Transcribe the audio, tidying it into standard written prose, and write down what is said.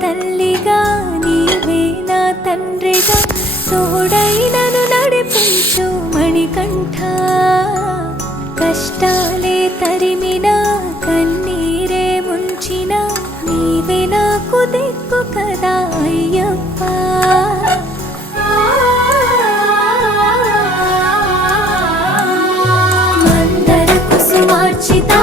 తల్లిగా నీవే నా తండ్రిగా తోడైనను నడిపించు మణికంఠ కష్టాలే తరిమినా కన్నీరే ముంచినా నీవే నాకు దిక్కు కదా అయ్యప్ప మందర కుసుమార్చితా